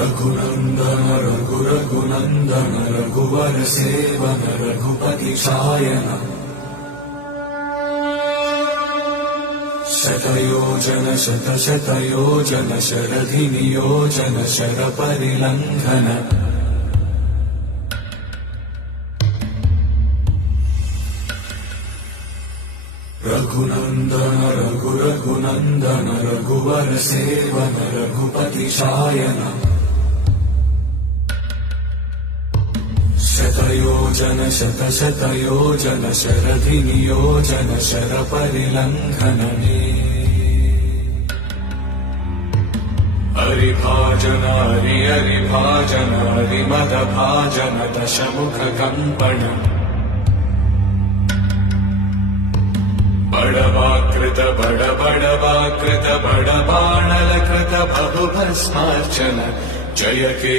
रघुनन्दन रघुनन्दन रघुवर सेवन रघुपति शायन शतयोजन शतशतयोजन शरधि नियोजन शरपरिलङ्घन रघुनन्दन रघुनन्दन रघुवर सेवन रघुपति शायन शतयोजन शतशतयोजन शरधि नियोजन शरपरिलङ्घन हरिभाजन हरिभाजन हरिमदभाजन दशमुख कम्पण बड़वाकृत बड़वाकृत बड़बाणलकृत बहुभस्मार्चन जय के